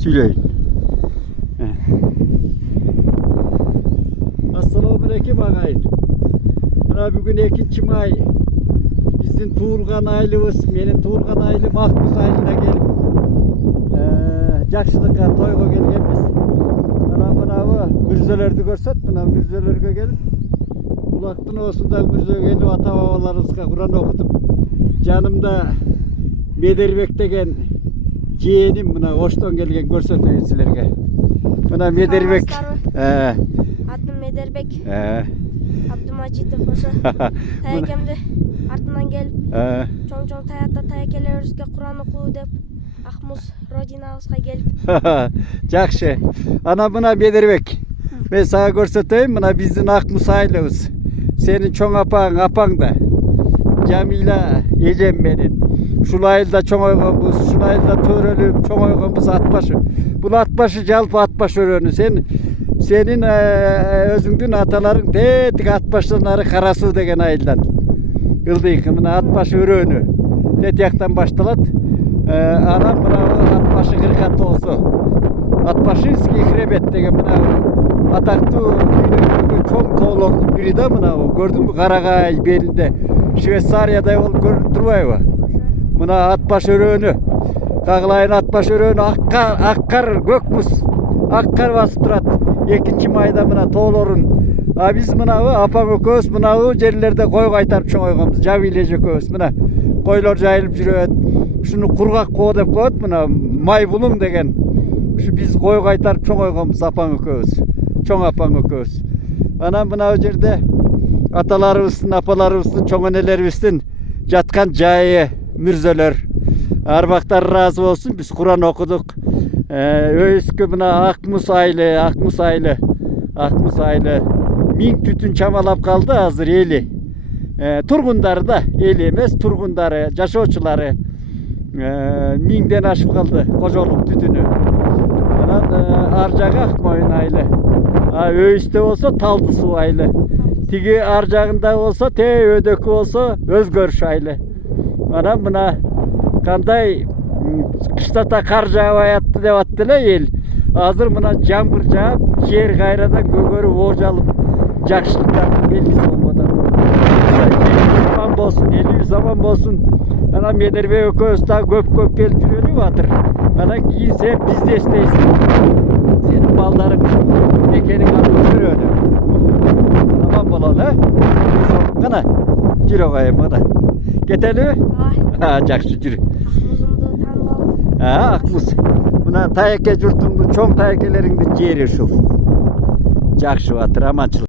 Söyleyin. Assalamualaikum ağayın. Bana bugün 2 May. Bizim Tuğurgan aylımız, benim Tuğurgan aylım Mahpus aylına gelip Jakşılık'a toyga gelgenmiz. Bana müjdelerdi görsat, bana müjdelerge gelip Ulaktın olsun da müjde gelip ata babalarımızga Kur'an okutup canımda Mederbek degen yeğenim buna hoştan gelgen görsatayım sizlerge. Bana Mederbek. Adım Mederbek. Abdülmacitov hoşa. Tayakemde артынан gelip çoğun tayatta tayakelerizge Kur'an oku dep Akmuz rodinamızga gelip. Jakşı. Ana buna Mederbek. Ben sana göstereyim, buna bizim Akmuz ailemiz. Senin çoğun apan da. Camila yecem benim. Şulayılda çoğun oygamız, şulayılda törölüp çoğun oygamız atbaşı. Bu atbaşı jalpı atbaşı örünü. Senin özündün ataların dedik atbaşlarları karası degen ayıldan. Yıldıyık, buna atbaşı örünü. Dediyaktan baştalat. Anam buna atbaşı kırkat olsa. Atbaşı iski ihrebet degen buna. Ataktu çok toğlordu biri de buna. Gördün mü Karagay belinde. Şveysariya'da ol durvay mı? Buna atbaşı örünü. Kağlayın atbaşı örünü akkar gökmüs. Akkar basıp durat. 2 Mayda buna toğlorun. Biz buna apan ököz buna yerlerde koy kaytarıp çoğun oygamız. Javilece köz buna. Koylar jayılıp жүрөт. Şunu kurgak koy dep koyat buna. May bulun degen. Şu biz koy kaytarıp çoğun oygamız apan ököz. Çoğun apan ököz. Anam buna o yerde atalarımızın, apalarımızın, çoğun enelerimizin jatkan jayı mürzeler. Arbaktar razı olsun. Biz Kur'an okuduk. Öýüskü buna Akmuz aýly. Ming tütün çamalap kaldı hazır eli. Turgundары da eli emes, turgundары, jaşoçulary mingden aşıp kaldı kojoluk tütünü. Anan arjağı Akmoyun aýly. Öýüste bolsa Taldı Su aýly. Tigi arjagında bolsa te ödökü bolsa Özgörüş aýly. Anan buna kanday kışlata kar jağıp dep attılar el. Hazır buna jambır jağıp, yer gayradan gögörü oğuz alıp jakşılıkların belgisi olmadan. Zaman bolsun, eli zaman bolsun. Ana Mederbek ököz da köp gelip жүрölüp atır. Ana kiyin sen bizde isteysin. Senin balların ekenin alıp жүрölü. Tamam bolal ha? Kana, jür ogayım ana. Keteli? Jakşı jür. Akmuz. Buna tayake jurtundun, çoğun tayakeleringdin jeri şu. Jakşı batır, amançılık.